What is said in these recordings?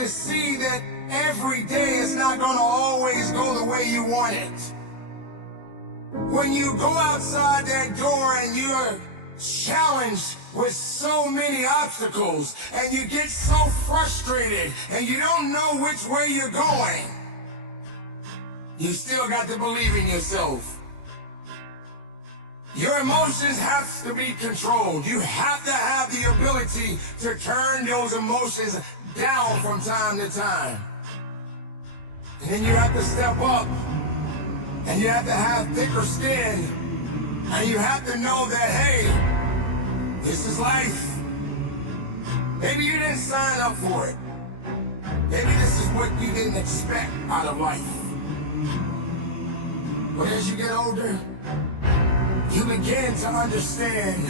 to see that every day is not going to always go the way you want it. When you go outside that door and you're challenged with so many obstacles and you get so frustrated and you don't know which way you're going, you still got to believe in yourself. Your emotions have to be controlled. You have to have the ability to turn those emotions down from time to time. And then you have to step up, and you have to have thicker skin, and you have to know that, hey, this is life. Maybe you didn't sign up for it. Maybe this is what you didn't expect out of life. But as you get older, you begin to understand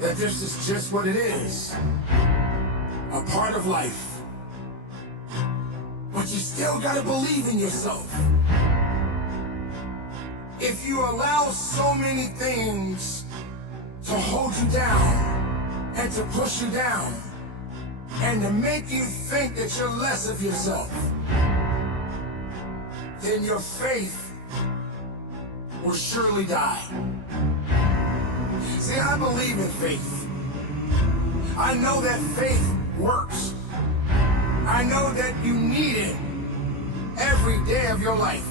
that this is just what it is, a part of life. But you still gotta believe in yourself. If you allow so many things to hold you down and to push you down and to make you think that you're less of yourself, then your faith will surely die. See, I believe in faith. I know that faith works. I know that you need it every day of your life.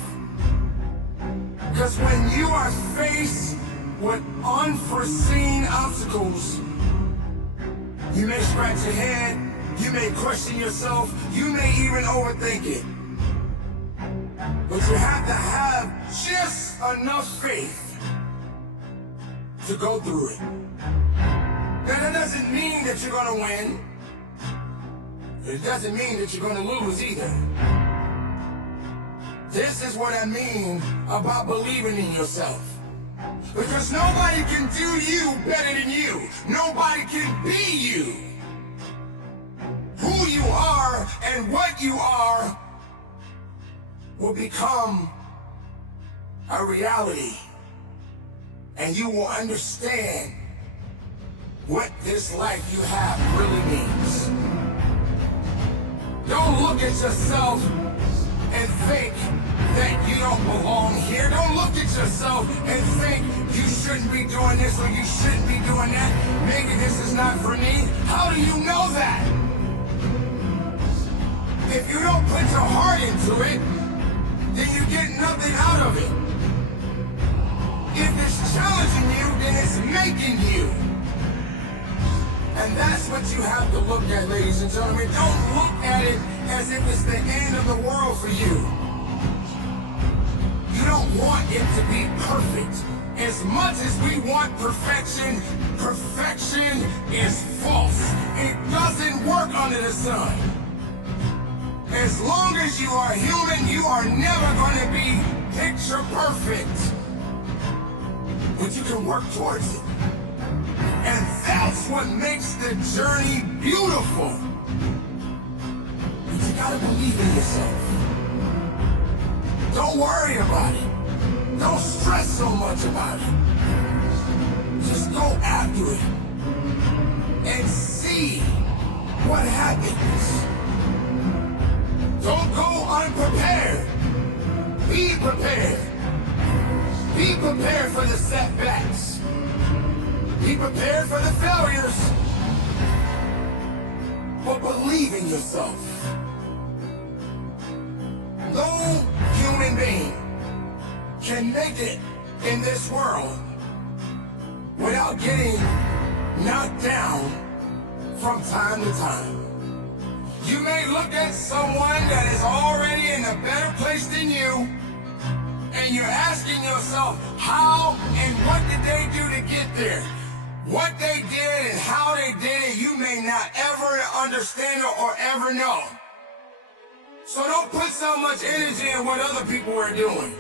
Because when you are faced with unforeseen obstacles, you may scratch your head, you may question yourself, you may even overthink it. But you have to have just enough faith to go through it. Now that doesn't mean that you're gonna win. It doesn't mean that you're gonna lose either. This is what I mean about believing in yourself. Because nobody can do you better than you. Nobody can be you. Who you are and what you are will become a reality, and you will understand what this life you have really means. Don't look at yourself and think that you don't belong here. Don't look at yourself and think you shouldn't be doing this or you shouldn't be doing that. Maybe this is not for me. How do you know that? If you don't put your heart into it, then you get nothing out of it. If it's challenging you, then it's making you. And that's what you have to look at, ladies and gentlemen. Don't look at it as if it's the end of the world for you. You don't want it to be perfect. As much as we want perfection, perfection is false. It doesn't work under the sun. As long as you are human, you are never going to be picture perfect. But you can work towards it. And that's what makes the journey beautiful. But you gotta believe in yourself. Don't worry about it. Don't stress so much about it. Just go after it and see what happens. Don't go unprepared. Be prepared. Be prepared for the setbacks. Be prepared for the failures. But believe in yourself. No human being can make it in this world without getting knocked down from time to time. You may look at someone that is already in a better place than you, and you're asking yourself, how and what did they do to get there? What they did and how they did it, you may not ever understand or ever know. So don't put so much energy in what other people are doing.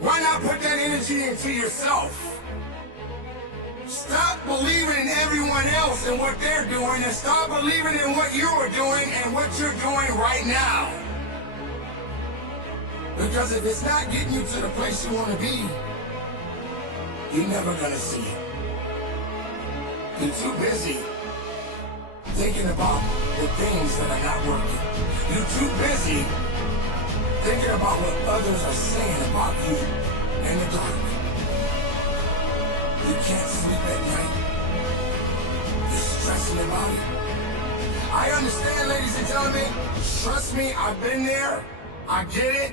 Why not put that energy into yourself? Stop believing in everyone else and what they're doing, and start believing in what you are doing and what you're doing right now. Because if it's not getting you to the place you want to be, you're never gonna see it. You're too busy thinking about the things that are not working. You're too busy thinking about what others are saying about you in the dark. You can't sleep at night. You're stressing about it. I understand, ladies and gentlemen. Trust me, I've been there. I get it.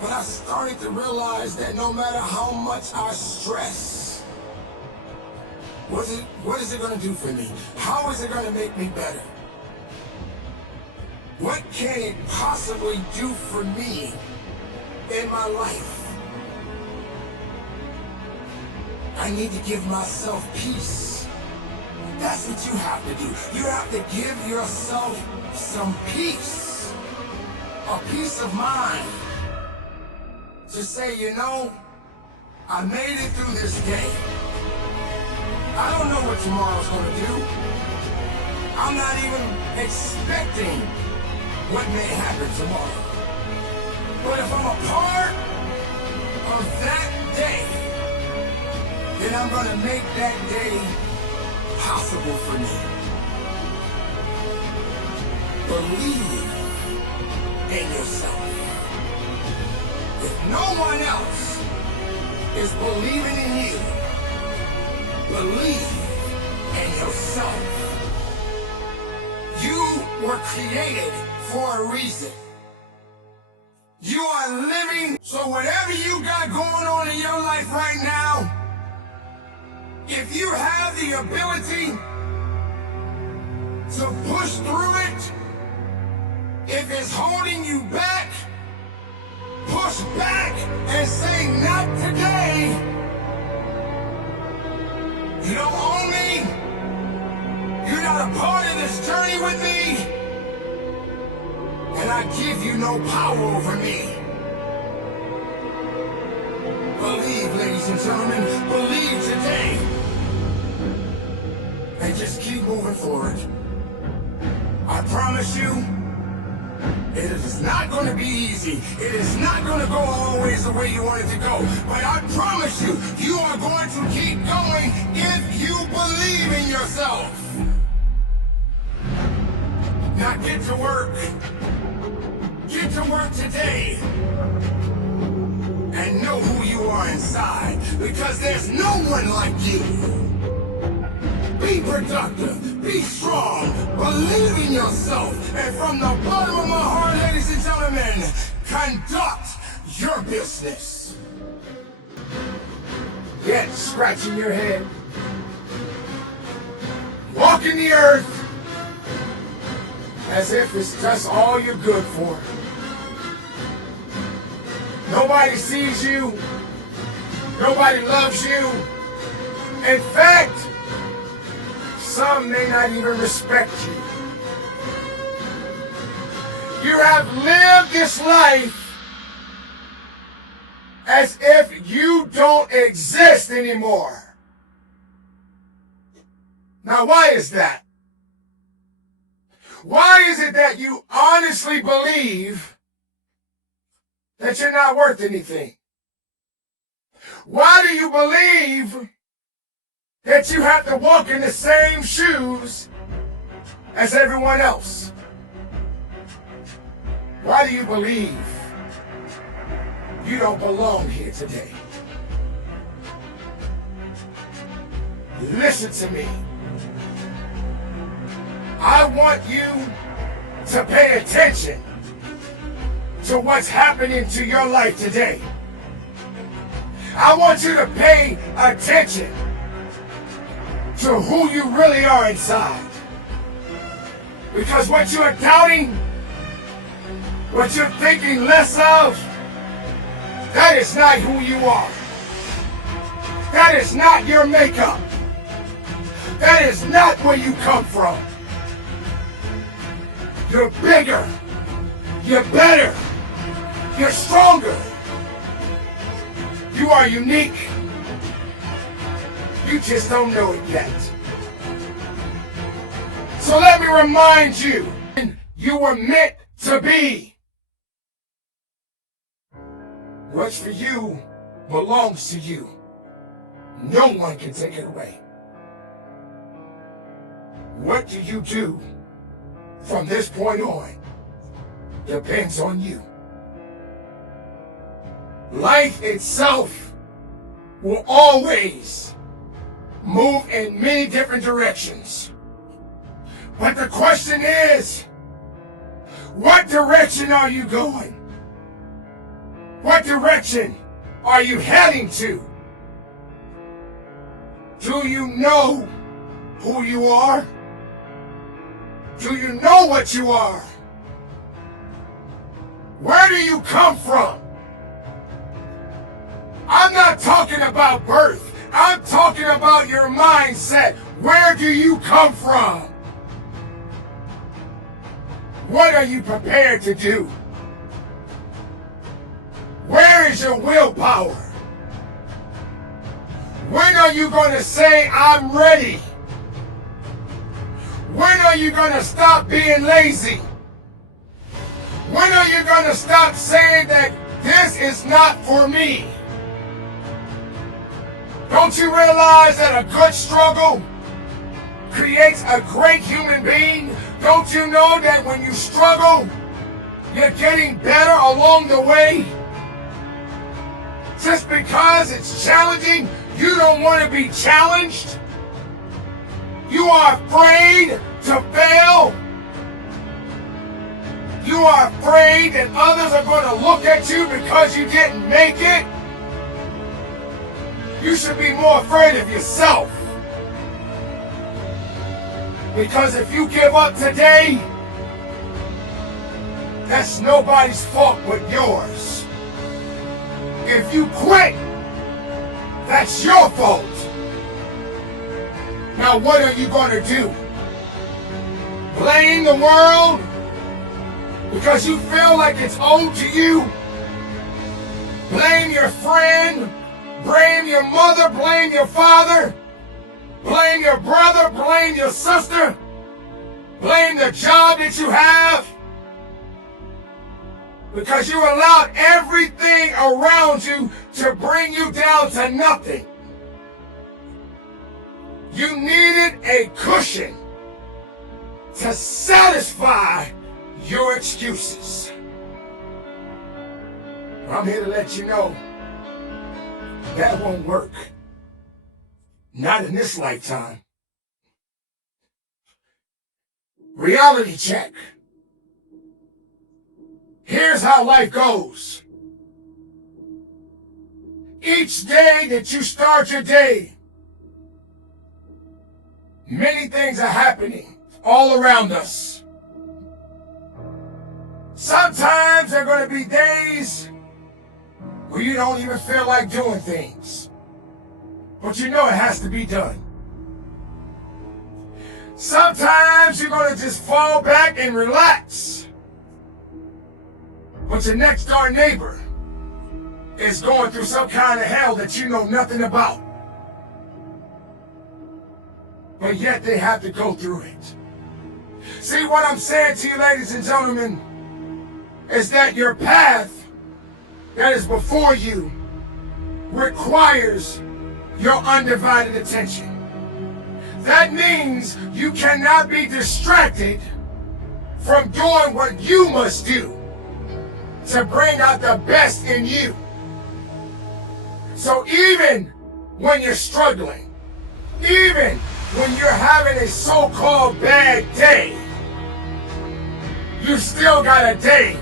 But I started to realize that no matter how much I stress, what is it going to do for me? How is it going to make me better? What can it possibly do for me in my life? I need to give myself peace. That's what you have to do. You have to give yourself some peace. A peace of mind. To say, you know, I made it through this day. I don't know what tomorrow's going to do. I'm not even expecting what may happen tomorrow. But if I'm a part of that day, then I'm going to make that day possible for me. Believe in yourself. If no one else is believing in you, believe in yourself. You were created for a reason. You are living, so whatever you got going on in your life right now, if you have the ability to push through it, if it's holding you back, push back and say, not today. You don't own me. You're not a part of this journey with me. And I give you no power over me. Believe, ladies and gentlemen, believe today. And just keep moving forward. I promise you, it is not going to be easy. It is not going to go always the way you want it to go. But I promise you, you are going to keep going if you believe in yourself. Now get to work. Get to work today. And know who you are inside. Because there's no one like you. Be productive, be strong, believe in yourself, and from the bottom of my heart, ladies and gentlemen, conduct your business. Yet scratching your head, walking the earth as if it's just all you're good for. Nobody sees you, nobody loves you. In fact, some may not even respect you. You have lived this life as if you don't exist anymore. Now, why is that? Why is it that you honestly believe that you're not worth anything? Why do you believe that you have to walk in the same shoes as everyone else? Why do you believe you don't belong here today? Listen to me. I want you to pay attention to what's happening to your life today. I want you to pay attention to who you really are inside. Because what you are doubting, what you're thinking less of, that is not who you are. That is not your makeup. That is not where you come from. You're bigger. You're better. You're stronger. You are unique. You just don't know it yet. So let me remind you, you were meant to be. What's for you belongs to you. No one can take it away. What do you do from this point on depends on you. Life itself will always move in many different directions. But the question is, what direction are you going? What direction are you heading to? Do you know who you are? Do you know what you are? Where do you come from? I'm not talking about birth. I'm talking about your mindset. Where do you come from? What are you prepared to do? Where is your willpower? When are you going to say, I'm ready? When are you going to stop being lazy? When are you going to stop saying that this is not for me? Don't you realize that a good struggle creates a great human being? Don't you know that when you struggle, you're getting better along the way? Just because it's challenging, you don't want to be challenged? You are afraid to fail? You are afraid that others are going to look at you because you didn't make it? You should be more afraid of yourself. Because if you give up today, that's nobody's fault but yours. If you quit, that's your fault. Now what are you going to do? Blame the world because you feel like it's owed to you? Blame your friend? Blame your mother? Blame your father? Blame your brother? Blame your sister? Blame the job that you have? Because you allowed everything around you to bring you down to nothing. You needed a cushion to satisfy your excuses. I'm here to let you know that won't work. Not in this lifetime. Reality check. Here's how life goes. Each day that you start your day, many things are happening all around us. Sometimes there are going to be days where you don't even feel like doing things, but you know it has to be done. Sometimes you're going to just fall back and relax, but your next door neighbor is going through some kind of hell that you know nothing about. But yet they have to go through it. See, what I'm saying to you, ladies and gentlemen, is that your path that is before you requires your undivided attention. That means you cannot be distracted from doing what you must do to bring out the best in you. So even when you're struggling, even when you're having a so-called bad day, you still got a day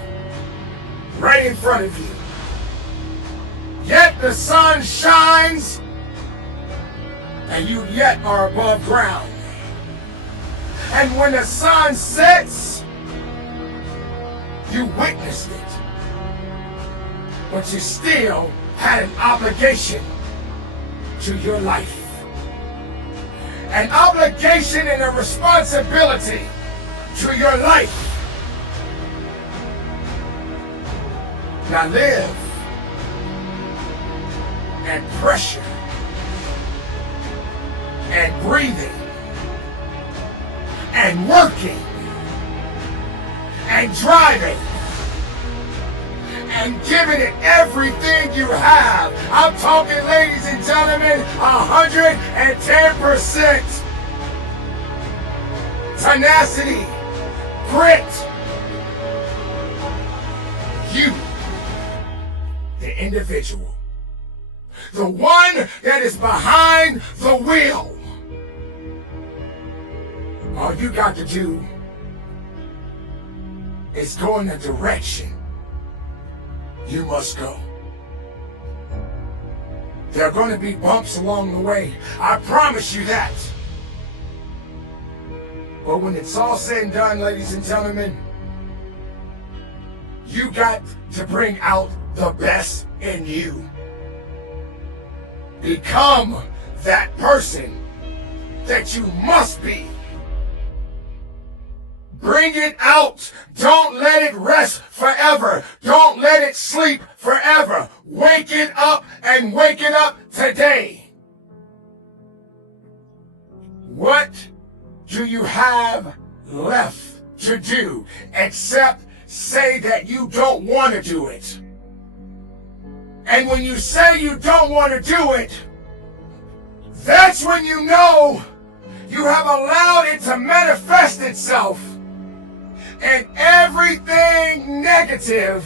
right in front of you. Yet the sun shines and you yet are above ground. And when the sun sets, you witnessed it. But you still had an obligation to your life. An obligation and a responsibility to your life. Now live and pressure and breathing and working and driving and giving it everything you have. I'm talking, ladies and gentlemen, 110%. tenacity, grit. You, the individual, the one that is behind the wheel. All you got to do is go in the direction you must go. There are going to be bumps along the way. I promise you that. But when it's all said and done, ladies and gentlemen, you got to bring out the best in you. Become that person that you must be. Bring it out. Don't let it rest forever. Don't let it sleep forever. Wake it up and wake it up today. What do you have left to do except say that you don't want to do it? And when you say you don't want to do it, that's when you know you have allowed it to manifest itself. And everything negative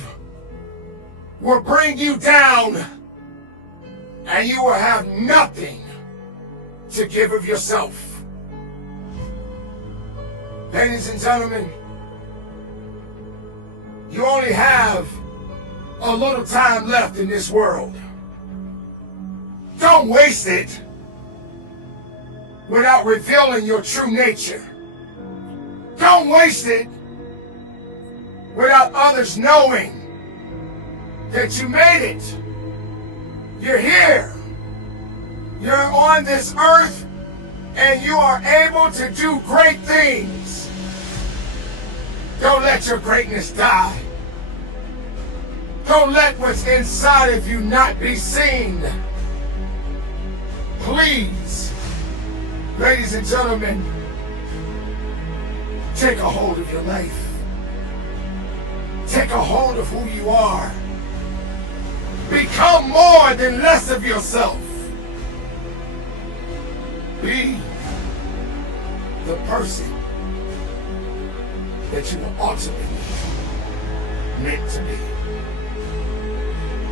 will bring you down, and you will have nothing to give of yourself. Ladies and gentlemen, you only have a little time left in this world. Don't waste it without revealing your true nature. Don't waste it without others knowing that you made it. You're here. You're on this earth, and you are able to do great things. Don't let your greatness die. Don't let what's inside of you not be seen. Please, ladies and gentlemen, take a hold of your life. Take a hold of who you are. Become more than less of yourself. Be the person that you were ultimately meant to be.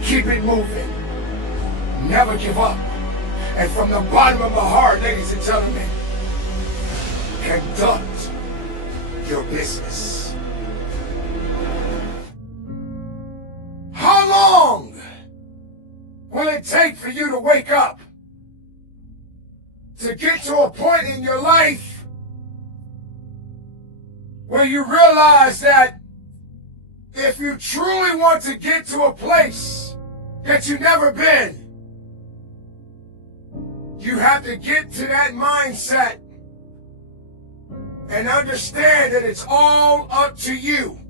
Keep it moving. Never give up. And from the bottom of my heart, ladies and gentlemen, conduct your business. How long will it take for you to wake up? To get to a point in your life where you realize that if you truly want to get to a place that you've never been, you have to get to that mindset and understand that it's all up to you.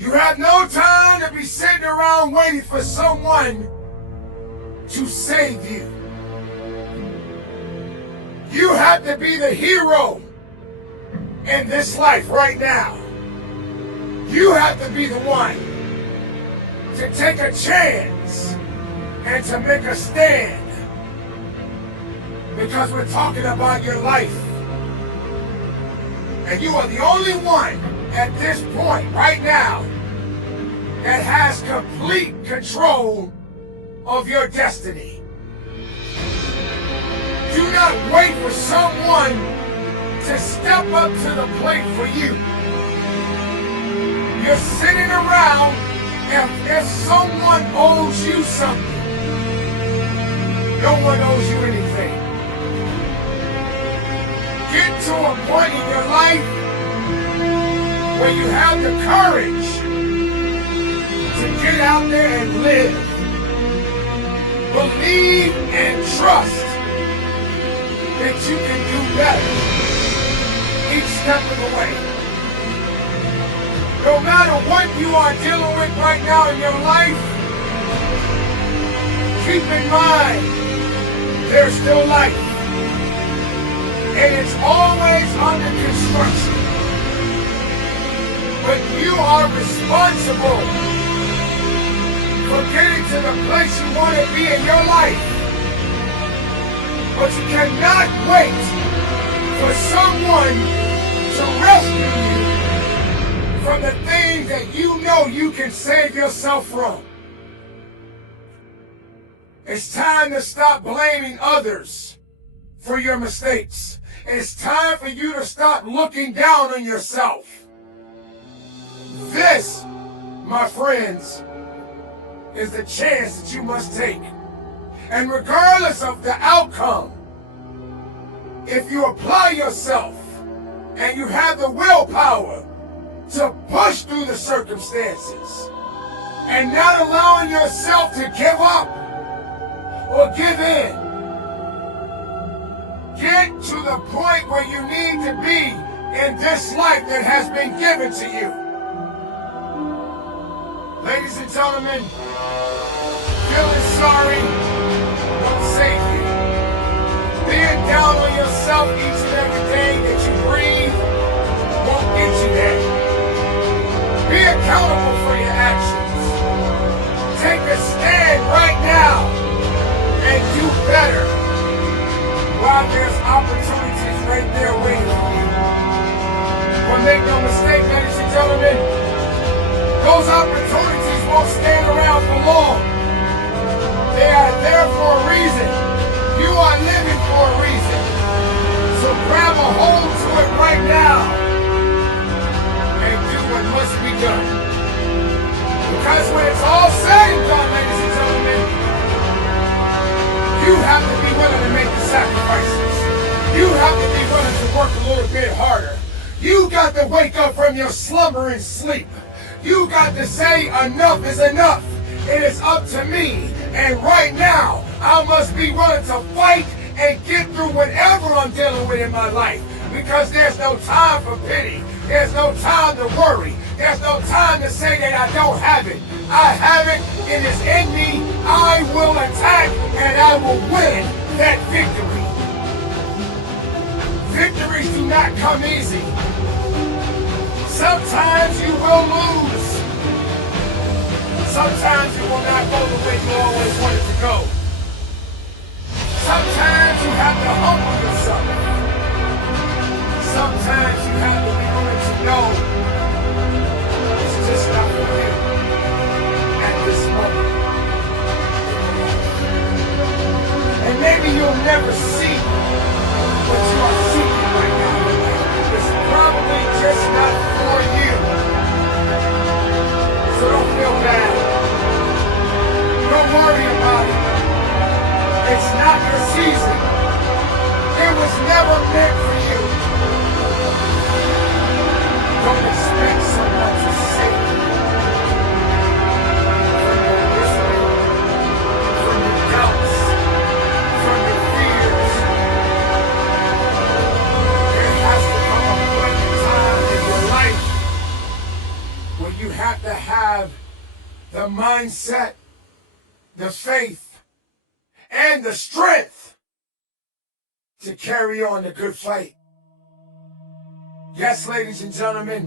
You have no time to be sitting around waiting for someone to save you. You have to be the hero in this life right now. You have to be the one to take a chance and to make a stand. Because we're talking about your life. And you are the only one at this point right now that has complete control of your destiny. Do not wait for someone to step up to the plate for you. You're sitting around if someone owes you something. No one owes you anything. Get to a point in your life where you have the courage to get out there and live. Believe and trust that you can do better each step of the way. No matter what you are dealing with right now in your life, keep in mind there's still life. And it's always under construction. But you are responsible for getting to the place you want to be in your life. But you cannot wait for someone to rescue you from the things that you know you can save yourself from. It's time to stop blaming others for your mistakes. It's time for you to stop looking down on yourself. This, my friends, is the chance that you must take. And regardless of the outcome, if you apply yourself and you have the willpower to push through the circumstances and not allowing yourself to give up or give in, get to the point where you need to be in this life that has been given to you. Ladies and gentlemen, feeling sorry won't save you. Being down on yourself each and every day that you breathe won't get you there. Be accountable for your actions. Take a stand right now and do better while there's opportunities right there waiting for you. But make no mistake, ladies and gentlemen, those opportunities won't stand around for long. They are there for a reason. You are living for a reason. So grab a hold to it right now and do what must be done. Because when it's all said and done, ladies and gentlemen, you have to be willing to make the sacrifices. You have to be willing to work a little bit harder. You got to wake up from your slumber and sleep. You got to say enough is enough. It is up to me. And right now, I must be willing to fight and get through whatever I'm dealing with in my life. Because there's no time for pity. There's no time to worry. There's no time to say that I don't have it. I have it. It is in me. I will attack and I will win that victory. Victories do not come easy. Sometimes you will lose. Sometimes you will not go the way you always wanted to go. Sometimes you have to humble yourself. Sometimes you have to be willing to know it's just not for you at this moment. And maybe you'll never see what you are seeking right now. It's probably just not for you. So don't feel bad. Don't worry about it. It's not your season. It was never meant for you. Don't expect someone to save you from your misery, from your doubts, from your fears. There has to come a point in time in your life where you have to have the mindset, the faith, and the strength to carry on the good fight. Yes, ladies and gentlemen,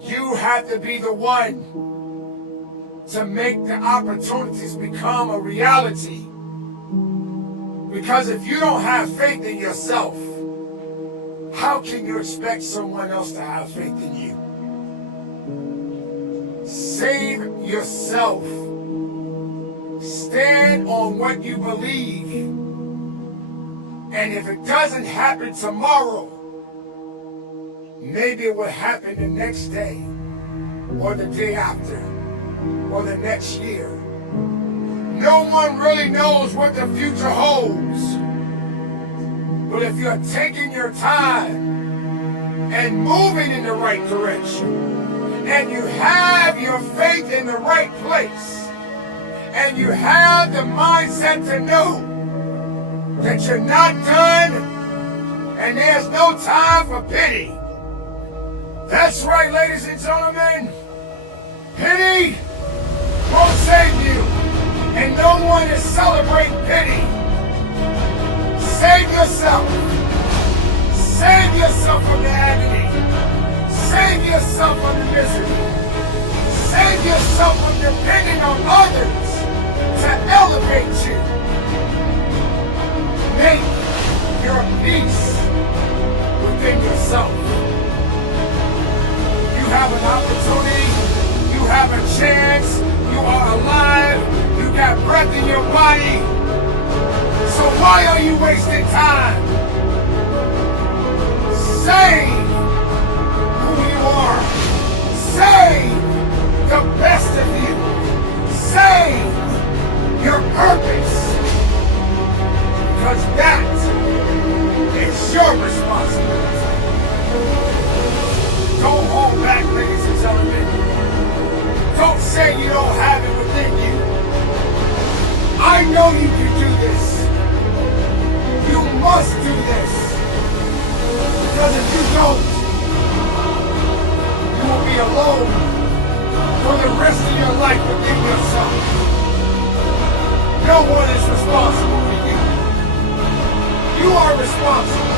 you have to be the one to make the opportunities become a reality. Because if you don't have faith in yourself, how can you expect someone else to have faith in you? Save yourself. Stand on what you believe. And if it doesn't happen tomorrow, maybe it will happen the next day, or the day after, or the next year. No one really knows what the future holds. But if you're taking your time and moving in the right direction, and you have your faith in the right place, and you have the mindset to know that you're not done, and there's no time for pity. That's right, ladies and gentlemen. Pity won't save you, and no one is celebrating pity. Save yourself. Save yourself from the agony. Save yourself from the misery. Save yourself from depending on others to elevate you. Make your peace within yourself. You have an opportunity, you have a chance, you are alive, you got breath in your body. So why are you wasting time? Say who you are. Say the best of you. Say your purpose. Because that is your responsibility. Don't hold back, ladies and gentlemen. Don't say you don't have it within you. I know you can do this. You must do this. Because if you don't, you will be alone for the rest of your life within yourself. No one is responsible for you. You are responsible.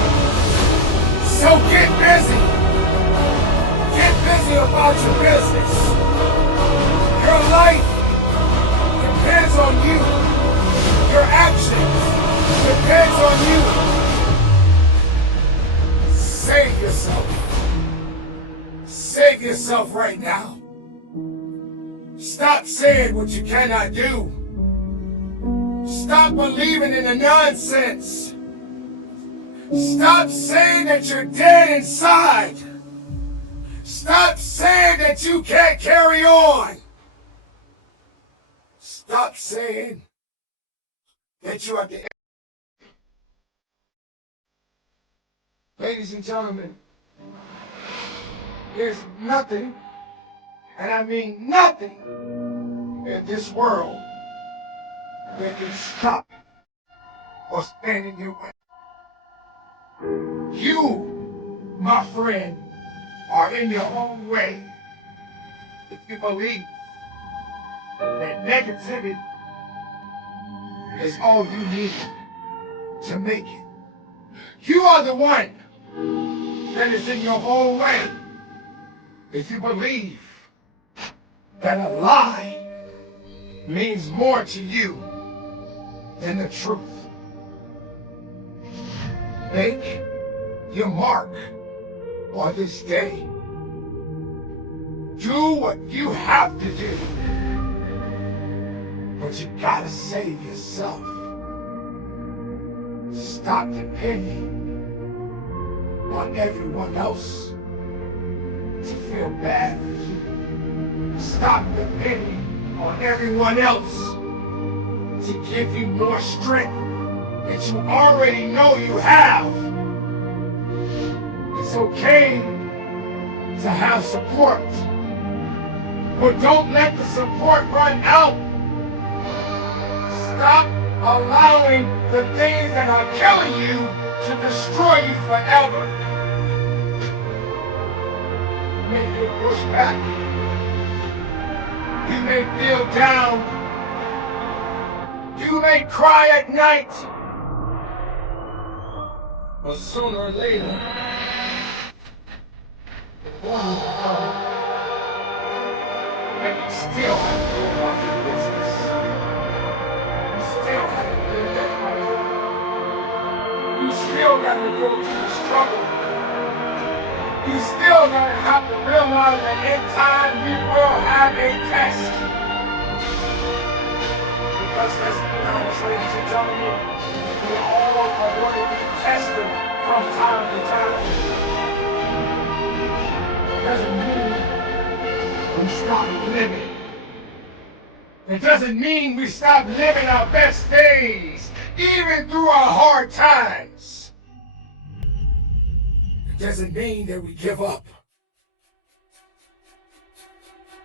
So get busy. Get busy about your business. Your life depends on you. Your actions depends on you. Save yourself. Save yourself right now. Stop saying what you cannot do. Stop believing in the nonsense. Stop saying that you're dead inside. Stop saying that you can't carry on. Stop saying that you're at the end. Ladies and gentlemen, there's nothing, and I mean nothing, in this world that can stop or stand in your way. You, my friend, are in your own way if you believe that negativity is all you need to make it. You are the one that is in your own way if you believe that a lie means more to you than the truth. Make your mark on this day. Do what you have to do. But you gotta save yourself. Stop depending on everyone else to feel bad for you. Stop depending on everyone else to give you more strength that you already know you have. It's okay to have support, but don't let the support run out. Stop allowing the things that are killing you to destroy you forever. You may feel pushed back. You may feel down. You may cry at night. But sooner or later, the morning will come. And you still have to go about your business. You still have to live that life. You still got to go through the struggle. You still gonna have to realize that in time you will have a test. Because let's be honest, ladies and gentlemen, we all are going to be tested from time to time. It doesn't mean we stop living. It doesn't mean we stop living our best days, even through our hard times. It doesn't mean that we give up.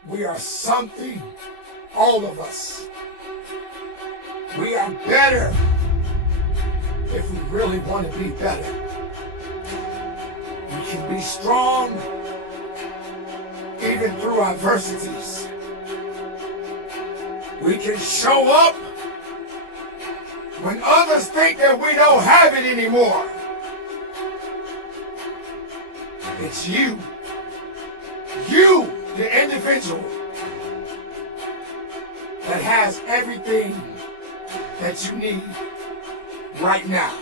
We are something, all of us. We are better if we really want to be better. We can be strong even through adversities. We can show up when others think that we don't have it anymore. It's you, the individual, that has everything that you need right now.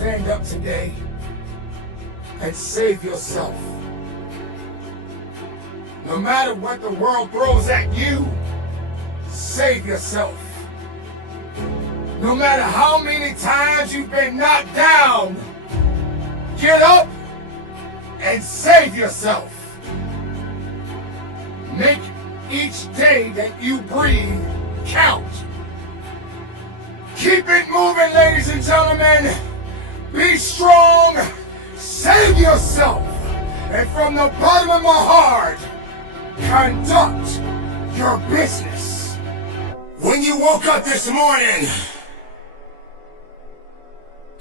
stand up today and save yourself. No matter what the world throws at you, save yourself. No matter how many times you've been knocked down, get up and save yourself. Make each day that you breathe count. Keep it moving, ladies and gentlemen. Be strong. Save yourself. And from the bottom of my heart, conduct your business. When you woke up this morning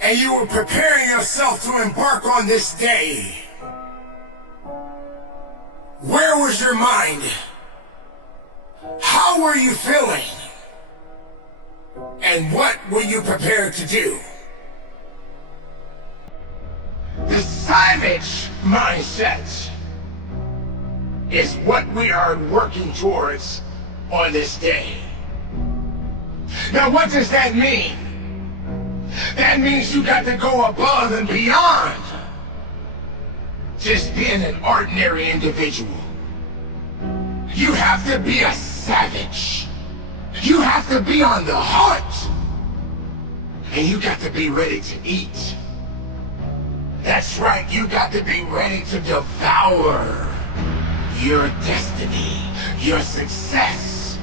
and you were preparing yourself to embark on this day, where was your mind? How were you feeling? And what were you prepared to do? The savage mindset is what we are working towards on this day. Now, what does that mean? That means you got to go above and beyond just being an ordinary individual. You have to be a savage. You have to be on the hunt. And you got to be ready to eat. That's right, you got to be ready to devour your destiny, your success.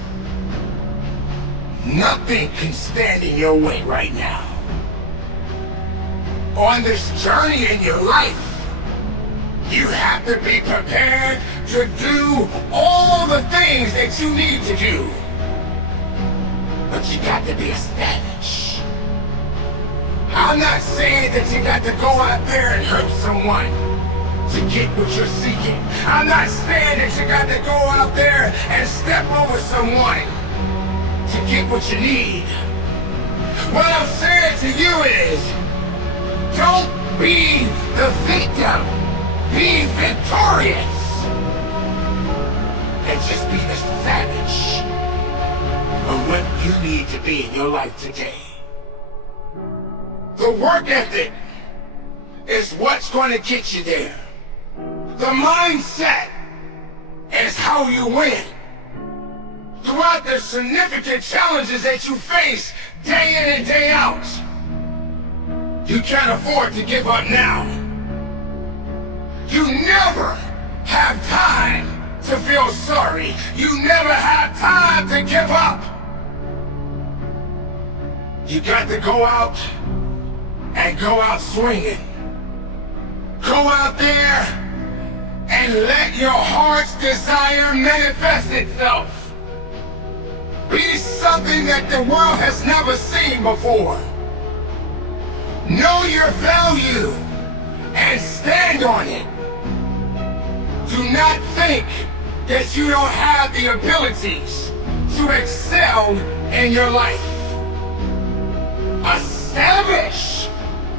Nothing can stand in your way right now. On this journey in your life, you have to be prepared to do all the things that you need to do. But you got to be a savage. I'm not saying that you got to go out there and hurt someone to get what you're seeking. I'm not saying that you got to go out there and step over someone to get what you need. What I'm saying to you is, don't be the victim. Be victorious. And just be the savage of what you need to be in your life today. The work ethic is what's going to get you there. The mindset is how you win. Throughout the significant challenges that you face day in and day out, you can't afford to give up now. You never have time to feel sorry. You never have time to give up. You got to go out and go out swinging. Go out there and let your heart's desire manifest itself. Be something that the world has never seen before. Know your value and stand on it. Do not think that you don't have the abilities to excel in your life. A savage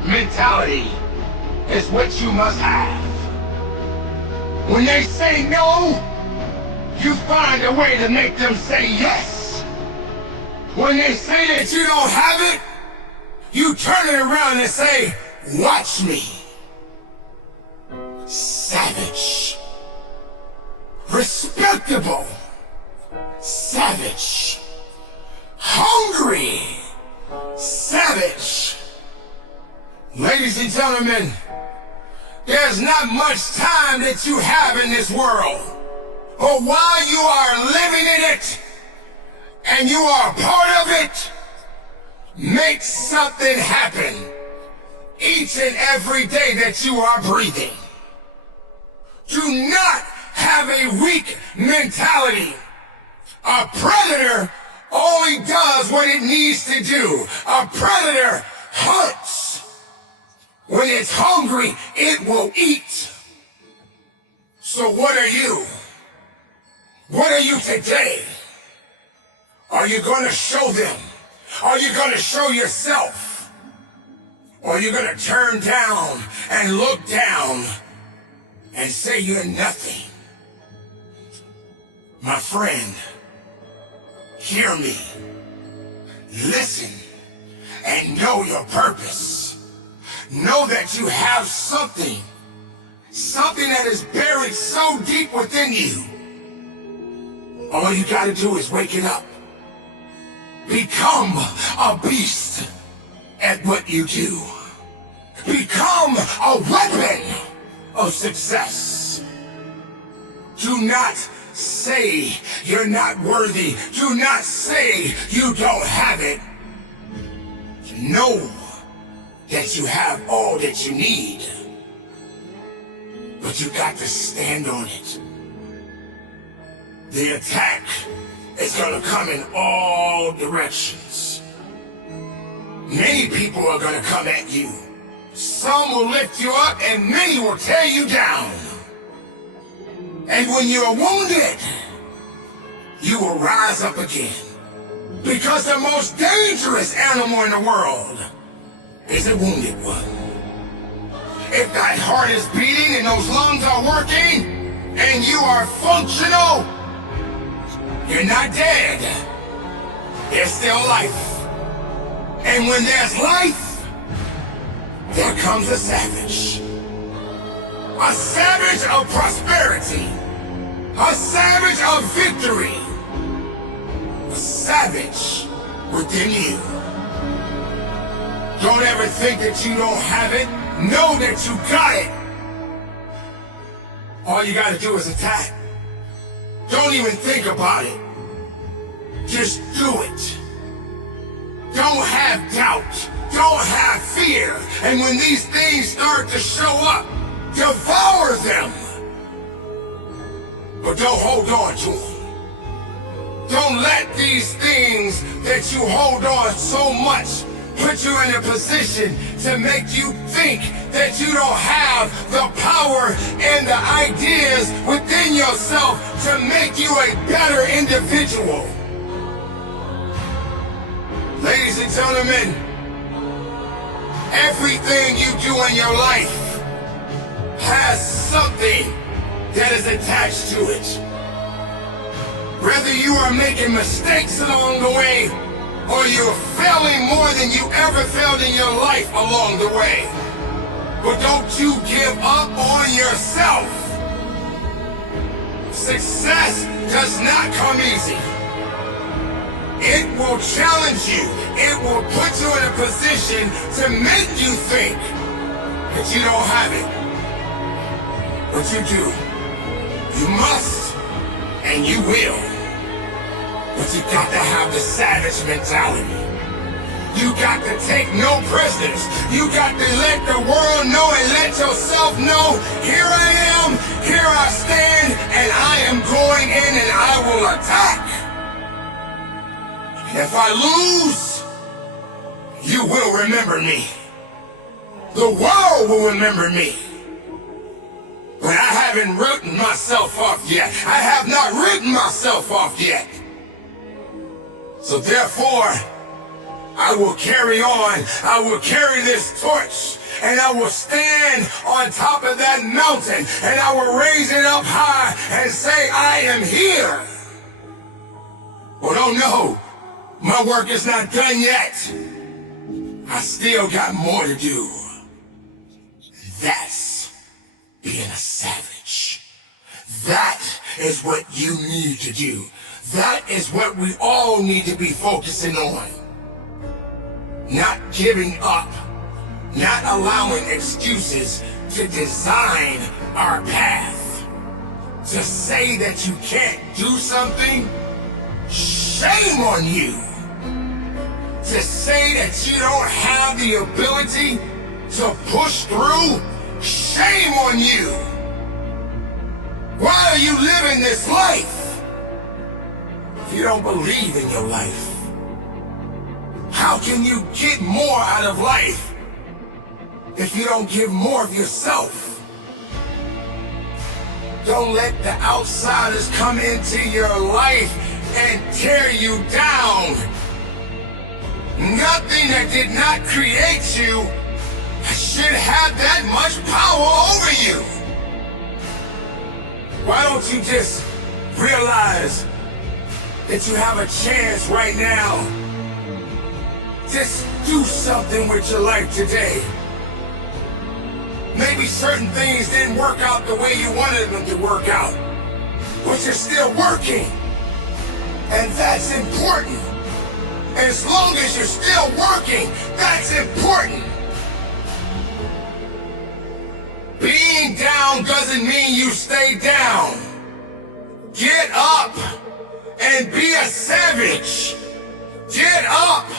mentality is what you must have. When they say no, you find a way to make them say yes. When they say that you don't have it, you turn it around and say, watch me. Savage. Respectable. Savage. Hungry. Savage. Ladies and gentlemen, there's not much time that you have in this world. But while you are living in it, and you are a part of it, make something happen each and every day that you are breathing. Do not have a weak mentality. A predator only does what it needs to do. A predator hunts. When it's hungry, it will eat. So what are you? What are you today? Are you going to show them? Are you going to show yourself? Or are you going to turn down and look down and say you're nothing? My friend, hear me, listen, and know your purpose. know that you have something that is buried so deep within you. All you gotta do is wake it up. Become a beast at what you do. Become a weapon of success. Do not say you're not worthy. Do not say you don't have it. Know that you have all that you need. But you got to stand on it. The attack is gonna come in all directions. Many people are gonna come at you. Some will lift you up and many will tear you down. And when you're wounded, you will rise up again. Because the most dangerous animal in the world is a wounded one. If that heart is beating and those lungs are working and you are functional, you're not dead. There's still life. And when there's life, there comes a savage. A savage of prosperity. A savage of victory. A savage within you. Don't ever think that you don't have it. Know that you got it. All you gotta do is attack. Don't even think about it. Just do it. Don't have doubt. Don't have fear. And when these things start to show up, devour them. But don't hold on to them. Don't let these things that you hold on so much put you in a position to make you think that you don't have the power and the ideas within yourself to make you a better individual. Ladies and gentlemen, everything you do in your life has something that is attached to it. Whether you are making mistakes along the way or you're failing more than you ever failed in your life along the way. But don't you give up on yourself. Success does not come easy. It will challenge you. It will put you in a position to make you think that you don't have it. But you do. You must, and you will. But you got to have the savage mentality. You got to take no prisoners. You got to let the world know and let yourself know, here I am, here I stand, and I am going in and I will attack. And if I lose, you will remember me. The world will remember me. But I haven't written myself off yet. I have not written myself off yet. So therefore, I will carry on. I will carry this torch. And I will stand on top of that mountain. And I will raise it up high and say, I am here. But oh no, my work is not done yet. I still got more to do. That's being a savage. That is what you need to do. That is what we all need to be focusing on. Not giving up. Not allowing excuses to design our path. To say that you can't do something, shame on you. To say that you don't have the ability to push through, shame on you. Why are you living this life if you don't believe in your life? How can you get more out of life if you don't give more of yourself? Don't let the outsiders come into your life and tear you down. Nothing that did not create you should have that much power over you. Why don't you just realize that you have a chance right now? Just do something with your life today. Maybe certain things didn't work out the way you wanted them to work out, but you're still working, and that's important. As long as you're still working, that's important. Being down doesn't mean you stay down. Get up and be a savage. Get up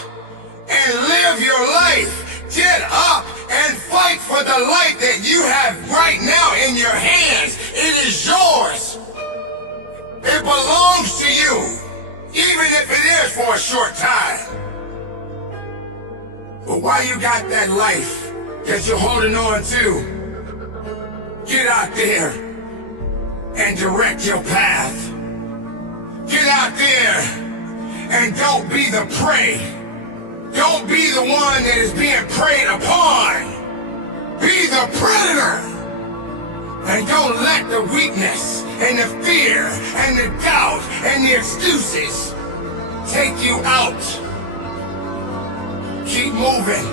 and live your life. Get up and fight for the life that you have right now in your hands. It is yours. It belongs to you, even if it is for a short time. But while you got that life that you're holding on to, get out there and direct your path. Get out there and don't be the prey. Don't be the one that is being preyed upon. Be the predator. And don't let the weakness and the fear and the doubt and the excuses take you out. Keep moving.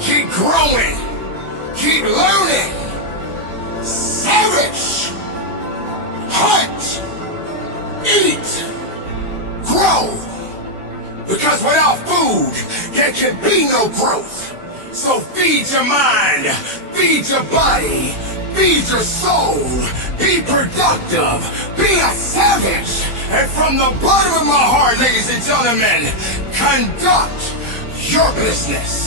Keep growing. Keep learning. Savage. Hunt. Eat. Grow. Because without food, there can be no growth. So feed your mind, feed your body, feed your soul, be productive, be a savage. And from the bottom of my heart, ladies and gentlemen, conduct your business.